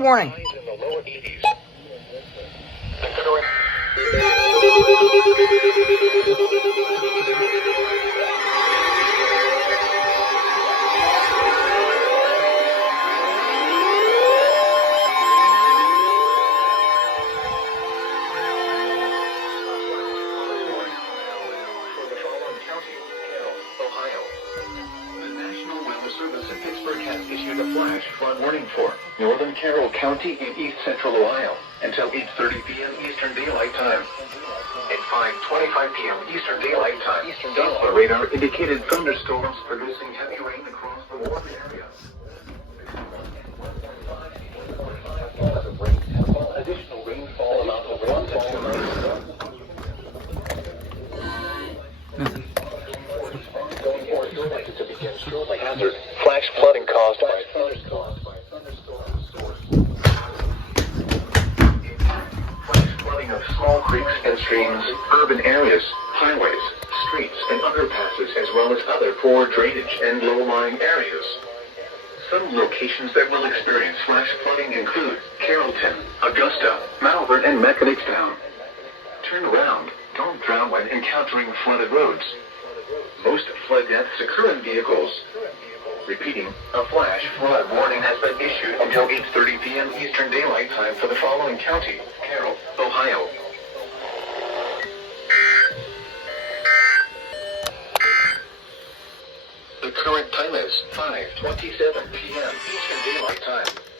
Warning. In the lower 80s. Issued a flash flood warning for northern Carroll County in east central Ohio until 8:30 p.m. Eastern Daylight Time. At 5:25 p.m. Eastern Daylight Time, Doppler radar indicated thunderstorms producing heavy rain across the warm area. Additional rainfall amount of 1 to 2 hazard. Flash flooding caused by thunderstorms. Flash flooding of small creeks and streams, urban areas, highways, streets, and underpasses, as well as other poor drainage and low-lying areas. Some locations that will experience flash flooding include Carrollton, Augusta, Malvern, and Mechanicstown. Turn around. Don't drown when encountering flooded roads. Most flood deaths occur in vehicles. Repeating, a flash flood warning has been issued until 8:30 p.m. Eastern Daylight Time for the following county: Carroll, Ohio. The current time is 5:27 p.m. Eastern Daylight Time.